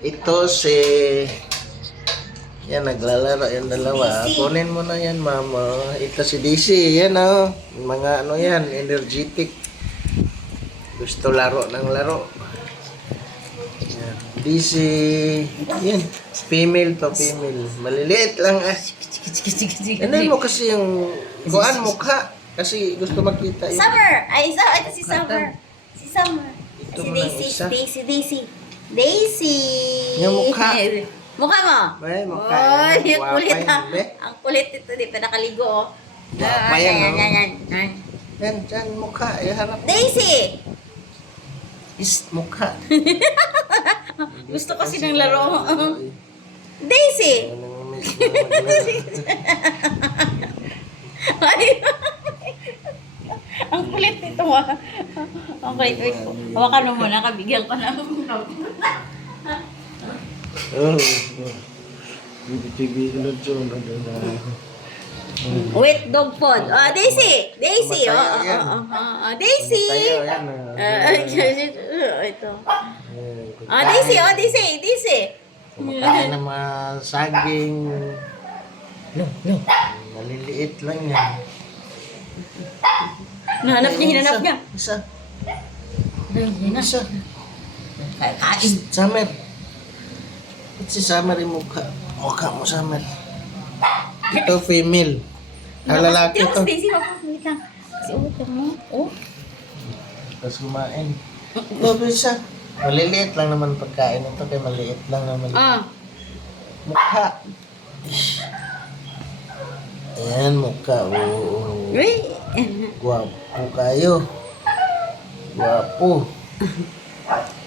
Ito si... Yan, naglalaro yung dalawa. Si DC. Kunin mo na yan, mama. Ito si DC. Yan, oh. Mga ano yan, energetic. Gusto laro ng laro. Yan. DC. Yan. Female to female. Maliliit lang, ah. Hindi mo kasi yung... Kuan, mukha. Kasi gusto makita yung... Summer! Ay, ito si Summer. Si Summer. Ito Si mo lang Daisy, isa. Daisy. Daisy! Yung mukha. Mukha mo? Ay, mukha. Oy, Yan. ang kulit Guwapa ha. yan, be. Ang kulit ito, di pa nakaligo oh. Guwapa yan, Yan, oh. yan. Yan, dyan, mukha. Ihanap mo. Daisy! Is, mukha. Gusto kasi ng laro. Daisy! Ay, ang kulit nito ah. Ang kulit. Wait, hawakan mo muna, kabigyan ko na. Oh. TV na dyan. Wait, dog food. Ah, Daisy! Daisy! Matayo yan. Daisy! Tayo, yan. Ito. Ah, Daisy! Oh, Daisy! Daisy! Kumakain ng mga saging. Maliliit lang yan. Nahanap niya, hinanap niya. Isa. Isa. Isa. Kain. Summer. Ba't si Summer yung mukha? Mukha mo, Summer. Ito, female. Ang lalaki Tira mo to. si Daisy, wait lang. Kasi utang mo. Oh. Tapos kumain. Ito, isa. Maliliit lang naman pagkain ito. Kaya maliit lang naman. Ah. Mukha. Ayan, mukha. Oo. Uy. Guwapo kayo. Guwapo.